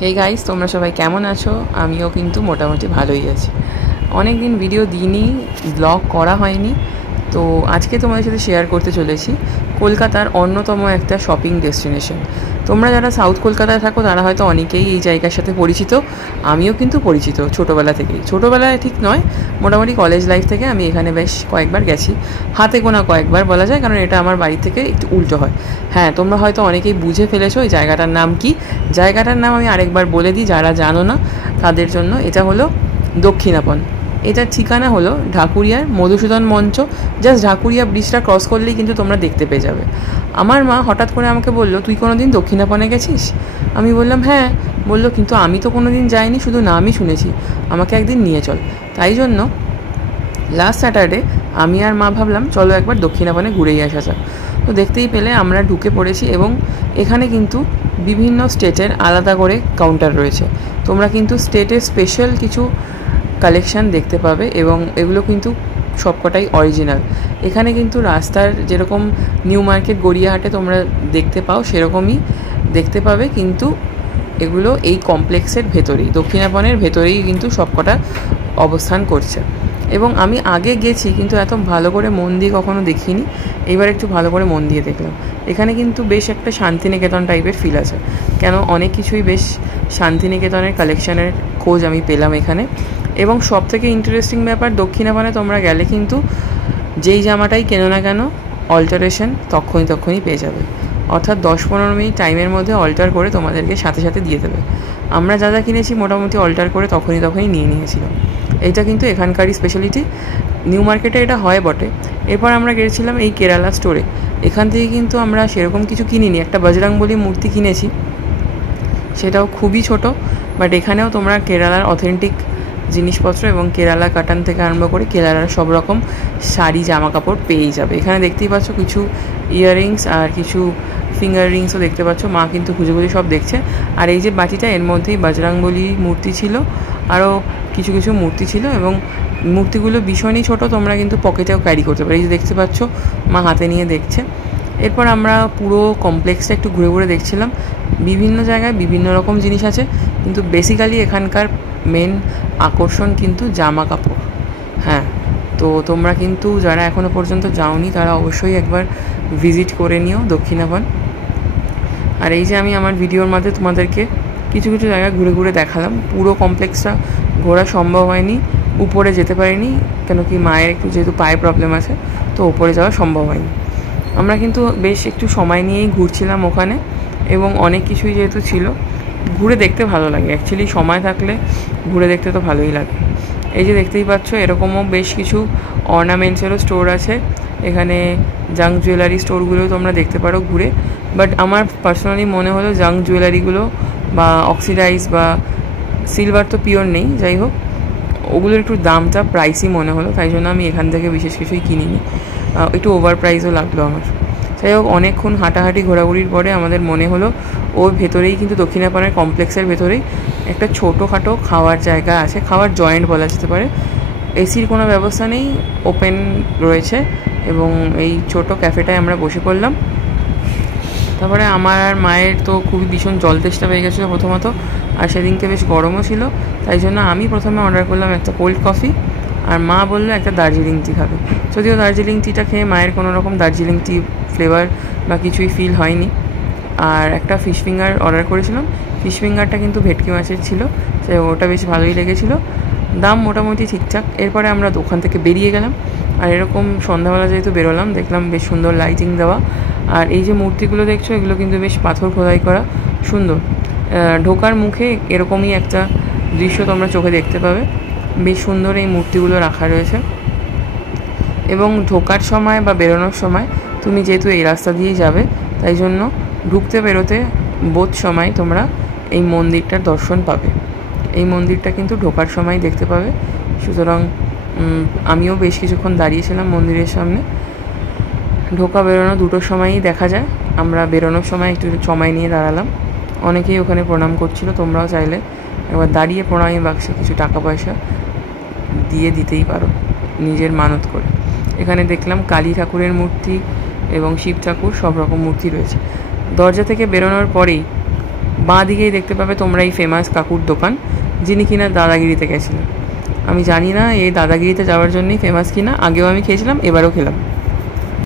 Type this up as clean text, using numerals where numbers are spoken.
Hey guys, তোমরা সবাই কেমন আছো? আমিও কিন্তু মোটামুটি ভালোই আছি। অনেক দিন ভিডিও দিইনি, ব্লগ করা হয়নি, তো আজকে তোমাদের সাথে শেয়ার করতে চলেছি কলকাতার অন্যতম একটা শপিং ডেস্টিনেশন। তোমরা যারা সাউথ কলকাতায় থাকো তারা হয়তো অনেকেই এই জায়গার সাথে পরিচিত। আমিও কিন্তু পরিচিত ছোটোবেলা থেকেই। ছোটোবেলায় ঠিক নয়, মোটামুটি কলেজ লাইফ থেকে আমি এখানে বেশ কয়েকবার গেছি, হাতে গোনা কয়েকবার বলা যায়, কারণ এটা আমার বাড়ি থেকে একটু উল্টো হয়। হ্যাঁ, তোমরা হয়তো অনেকেই বুঝে ফেলেছো এই জায়গাটার নাম কি। জায়গাটার নাম আমি আরেকবার বলে দিই যারা জানো না তাদের জন্য। এটা হলো দক্ষিণাপন। এটার ঠিকানা হলো ঢাকুরিয়ার মধুসূদন মঞ্চ। জাস্ট ঢাকুরিয়া ব্রিজটা ক্রস করলেই কিন্তু তোমরা দেখতে পেয়ে যাবে। আমার মা হঠাৎ করে আমাকে বলল, তুই কোনো দিন দক্ষিণাপনে গেছিস? আমি বললাম হ্যাঁ। বলল, কিন্তু আমি তো কোনো দিন যাইনি, শুধু নামই শুনেছি, আমাকে একদিন নিয়ে চল। তাই জন্য লাস্ট স্যাটারডে আমি আর মা ভাবলাম চলো একবার দক্ষিণাপনে ঘুরেই আসা যাক। তো দেখতেই পেলে আমরা ঢুকে পড়েছি, এবং এখানে কিন্তু বিভিন্ন স্টেটের আলাদা করে কাউন্টার রয়েছে। তোমরা কিন্তু স্টেটের স্পেশাল কিছু কালেকশান দেখতে পাবে, এবং এগুলো কিন্তু সবকটাই অরিজিনাল। এখানে কিন্তু রাস্তার যেরকম নিউ মার্কেট গড়িয়াহাটে তোমরা দেখতে পাও সেরকমই দেখতে পাবে, কিন্তু এগুলো এই কমপ্লেক্সের ভেতরেই, দক্ষিণাপনের ভেতরেই কিন্তু সবকটা অবস্থান করছে। এবং আমি আগে গেছি কিন্তু এত ভালো করে মন দিয়ে কখনো দেখিনি, এইবার একটু ভালো করে মন দিয়ে দেখলাম। এখানে কিন্তু বেশ একটা শান্তিনিকেতন টাইপের ফিল আছে, কেন অনেক কিছুই বেশ শান্তিনিকেতনের কালেকশানের খোঁজ আমি পেলাম এখানে। এবং সবথেকে ইন্টারেস্টিং ব্যাপার, দক্ষিণাপনে তোমরা গেলে কিন্তু যেই জামাটাই কেনো না কেন অল্টারেশন তখনই পেয়ে যাবে, অর্থাৎ 10-15 মিনিট টাইমের মধ্যে অল্টার করে তোমাদেরকে সাথে সাথে দিয়ে দেবে। আমরা যা যা কিনেছি মোটামুটি অল্টার করে তখনই নিয়ে নিয়েছিলাম। এইটা কিন্তু এখানকারই স্পেশালিটি। নিউ মার্কেটে এটা হয় বটে। এরপর আমরা গিয়েছিলাম এই কেরালা স্টোরে। এখান থেকে কিন্তু আমরা সেরকম কিছু কিনিনি, একটা বজরংবলী মূর্তি কিনেছি, সেটাও খুবই ছোট। বাট এখানেও তোমরা কেরালার অথেন্টিক জিনিসপত্র এবং কেরালা কাটান থেকে আরম্ভ করে কেরালার সব রকম শাড়ি জামা কাপড় পেয়েই যাবে। এখানে দেখতেই পাচ্ছ কিছু ইয়াররিংস আর কিছু ফিঙ্গার রিংসও দেখতে পাচ্ছ। মা কিন্তু খুঁজে সব দেখছে। আর এই যে বাটিটা, এর মধ্যেই বজরংবলী মূর্তি ছিল, আরও কিছু কিছু মূর্তি ছিল, এবং মূর্তিগুলো ভীষণই ছোট, তোমরা কিন্তু পকেটেও ক্যারি করতে পারো। এই যে দেখতে পাচ্ছ মা হাতে নিয়ে দেখছে। এরপর আমরা পুরো কমপ্লেক্সটা একটু ঘুরে ঘুরে দেখছিলাম। বিভিন্ন জায়গায় বিভিন্ন রকম জিনিস আছে, কিন্তু বেসিক্যালি এখানকার মেন আকর্ষণ কিন্তু জামা কাপড়। হ্যাঁ, তো তোমরা কিন্তু যারা এখনও পর্যন্ত যাওনি তারা অবশ্যই একবার ভিজিট করে নিও দক্ষিণাপন। আর এই যে আমি আমার ভিডিওর মাঝে তোমাদেরকে কিছু কিছু জায়গা ঘুরে ঘুরে দেখালাম। পুরো কমপ্লেক্সটা ঘোরা সম্ভব হয়নি, উপরে যেতে পারিনি, কেন কি মায়ের একটু যেহেতু পায়ে প্রবলেম আছে, তো উপরে যাওয়া সম্ভব হয়নি। আমরা কিন্তু বেশ একটু সময় নিয়েই ঘুরছিলাম ওখানে, এবং অনেক কিছুই যেহেতু ছিল, ঘুরে দেখতে ভালো লাগে। অ্যাকচুয়ালি সময় থাকলে ঘুরে দেখতে তো ভালোই লাগে। এই যে দেখতেই পাচ্ছ এরকমও বেশ কিছু অর্নামেন্টসেরও স্টোর আছে। এখানে জাঙ্ক জুয়েলারি স্টোরগুলোও তোমরা দেখতে পারো ঘুরে। বাট আমার পার্সোনালি মনে হলো জাঙ্ক জুয়েলারিগুলো বা অক্সিডাইজ বা সিলভার তো পিওর নেই, যাই হোক ওগুলোর একটু দামটা প্রাইসই মনে হলো, তাই জন্য আমি এখান থেকে বিশেষ কিছুই কিনিনি। একটু ওভার প্রাইসও লাগলো আমার। যাই হোক, অনেকক্ষণ হাঁটাহাঁটি ঘোরাঘুরির পরে আমাদের মনে হলো ওর ভেতরেই কিন্তু দক্ষিণাপনের কমপ্লেক্সের ভেতরেই একটা ছোটোখাটো খাওয়ার জায়গা আছে, খাওয়ার জয়েন্ট বলা যেতে পারে। এসির কোনো ব্যবস্থা নেই, ওপেন রয়েছে, এবং এই ছোটো ক্যাফেটায় আমরা বসে পড়লাম। তারপরে আমার আর মায়ের তো খুবই ভীষণ জল তেষ্টা পেয়ে গেছিলো প্রথমত, আর সেদিনকে বেশ গরমও ছিল, তাই জন্য আমি প্রথমে অর্ডার করলাম একটা কোল্ড কফি, আর মা বললো একটা দার্জিলিং টি খাবে। যদিও দার্জিলিং টিটা খেয়ে মায়ের কোনো রকম দার্জিলিং টি ফ্লেভার বা কিছুই ফিল হয়নি। আর একটা ফিশ ফিঙ্গার অর্ডার করেছিলাম, ফিশ ফিঙ্গারটা কিন্তু ভেটকি মাছের ছিল, তাই ওটা বেশ ভালোই লেগেছিলো, দাম মোটামুটি ঠিকঠাক। এরপরে আমরা দোকান থেকে বেরিয়ে গেলাম, আর এরকম সন্ধ্যাবেলা যেহেতু বেরোলাম, দেখলাম বেশ সুন্দর লাইটিং দেওয়া। আর এই যে মূর্তিগুলো দেখছো, এগুলো কিন্তু বেশ পাথর খোদাই করা, সুন্দর। ঢোকার মুখে এরকমই একটা দৃশ্য তোমরা চোখে দেখতে পাবে, বেশ সুন্দর এই মূর্তিগুলো রাখা রয়েছে। এবং ঢোকার সময় বা বেরোনোর সময় তুমি যেহেতু এই রাস্তা দিয়েই যাবে, তাই জন্য ঢুকতে বেরোতে বোধ সময় তোমরা এই মন্দিরটার দর্শন পাবে। এই মন্দিরটা কিন্তু ঢোকার সময় দেখতে পাবে, সুতরাং আমিও বেশ কিছুক্ষণ দাঁড়িয়েছিলাম মন্দিরের সামনে। ঢোকা বেরোনো দুটোর সময়ই দেখা যায়। আমরা বেরোনোর সময় একটু সময় নিয়ে দাঁড়ালাম, অনেকেই ওখানে প্রণাম করছিল। তোমরাও চাইলে একবার দাঁড়িয়ে প্রণামী বাক্সে কিছু টাকা পয়সা দিয়ে দিতেই পারো নিজের মানত করে। এখানে দেখলাম কালী ঠাকুরের মূর্তি এবং শিব ঠাকুর সব রকম মূর্তি রয়েছে। দরজা থেকে বেরোনোর পরেই বাঁ দিকেই দেখতে পাবে তোমরা এই ফেমাস কাকুর দোকান, যিনি কিনা দাদাগিরিতে গেছিলেন। আমি জানি না এই দাদাগিরিতে যাওয়ার জন্যই ফেমাস কিনা, আগেও আমি খেয়েছিলাম, এবারও খেলাম।